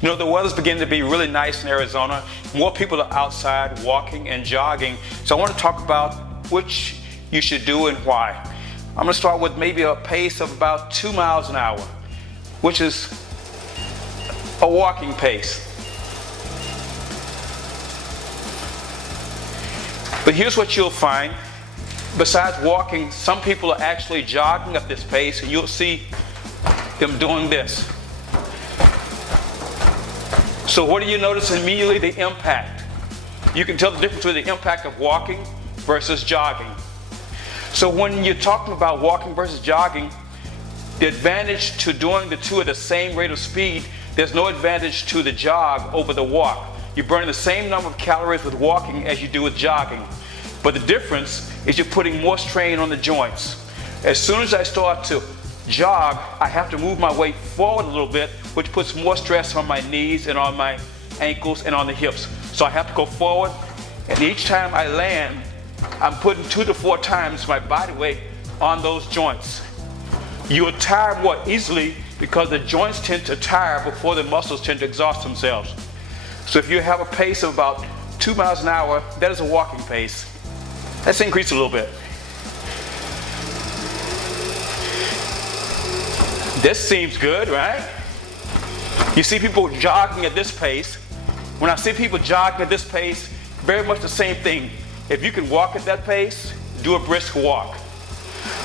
You know, the weather's beginning to be really nice in Arizona. More people are outside walking and jogging. So I want to talk about which you should do and why. I'm going to start with maybe a pace of about 2 miles an hour, which is a walking pace. But here's what you'll find. Besides walking, some people are actually jogging at this pace, and you'll see them doing this. So what do you notice immediately? The impact. You can tell the difference between the impact of walking versus jogging. So when you're talking about walking versus jogging, the advantage to doing the two at the same rate of speed, there's no advantage to the jog over the walk. You're burning the same number of calories with walking as you do with jogging. But the difference is you're putting more strain on the joints. As soon as I start to jog, I have to move my weight forward a little bit, which puts more stress on my knees and on my ankles and on the hips. So I have to go forward, and each time I land, I'm putting 2 to 4 times my body weight on those joints. You'll tire more easily because the joints tend to tire before the muscles tend to exhaust themselves. So if you have a pace of about 2 miles an hour, that is a walking pace. Let's increase a little bit. This seems good, right? You see people jogging at this pace. When I see people jogging at this pace, very much the same thing. If you can walk at that pace, do a brisk walk.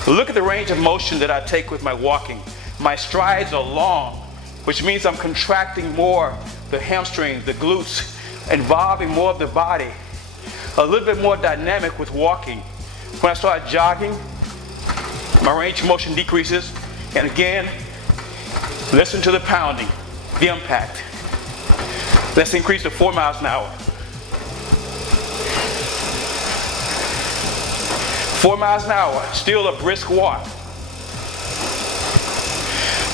Look at the range of motion that I take with my walking. My strides are long, which means I'm contracting more the hamstrings, the glutes, involving more of the body. A little bit more dynamic with walking. When I start jogging, my range of motion decreases. And again, listen to the pounding, the impact. Let's increase to 4 miles an hour. 4 miles an hour, still a brisk walk.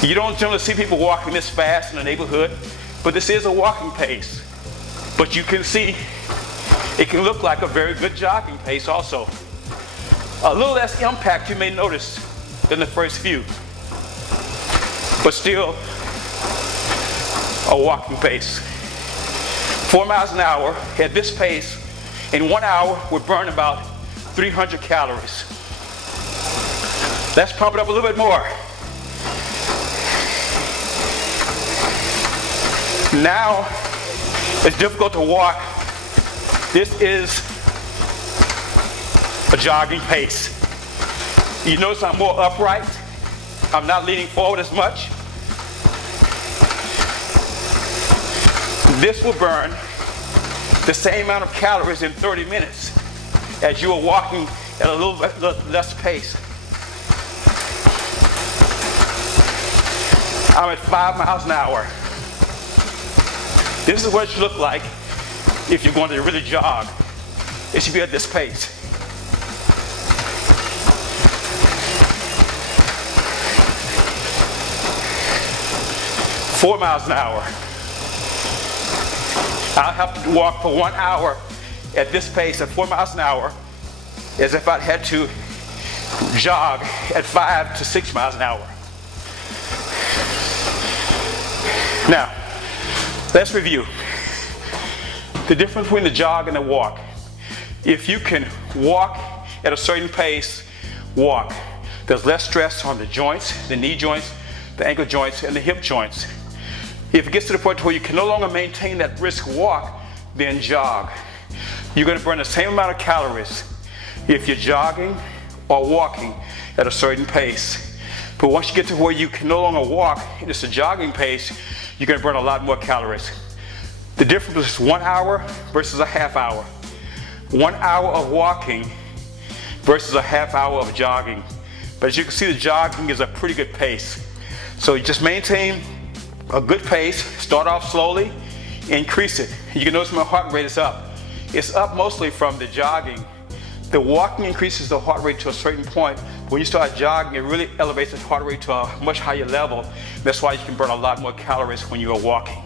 You don't generally see people walking this fast in the neighborhood, but this is a walking pace. But you can see it can look like a very good jogging pace also. A little less impact you may notice than the first few, but still a walking pace. 4 miles an hour at this pace, in 1 hour we burn about 300 calories. Let's pump it up a little bit more. Now it's difficult to walk. This is a jogging pace. You notice I'm more upright. I'm not leaning forward as much. This will burn the same amount of calories in 30 minutes as you are walking at a little bit less pace. I'm at 5 miles an hour. This is what it should look like if you're going to really jog. It should be at this pace. 4 miles an hour. I'll have to walk for 1 hour at this pace at 4 miles an hour as if I had to jog at 5 to 6 miles an hour. Now, let's review the difference between the jog and the walk. If you can walk at a certain pace, walk. There's less stress on the joints, the knee joints, the ankle joints, and the hip joints. If it gets to the point where you can no longer maintain that brisk walk, then jog. You're going to burn the same amount of calories if you're jogging or walking at a certain pace. But once you get to where you can no longer walk and it's a jogging pace, you're going to burn a lot more calories. The difference is 1 hour versus a half hour. 1 hour of walking versus a half hour of jogging. But as you can see, the jogging is a pretty good pace. So you just maintain a good pace, start off slowly, increase it. You can notice my heart rate is up. It's up mostly from the jogging. The walking increases the heart rate to a certain point. But when you start jogging, it really elevates the heart rate to a much higher level. That's why you can burn a lot more calories when you are walking.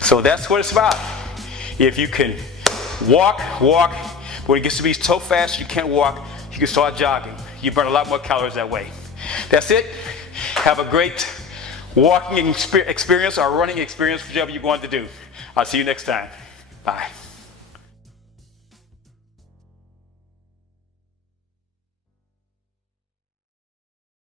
So that's what it's about. If you can walk, but when it gets to be so fast you can't walk, you can start jogging. You burn a lot more calories that way. That's it. Have a great walking experience or running experience, whichever you're going to do. I'll see you next time. Bye.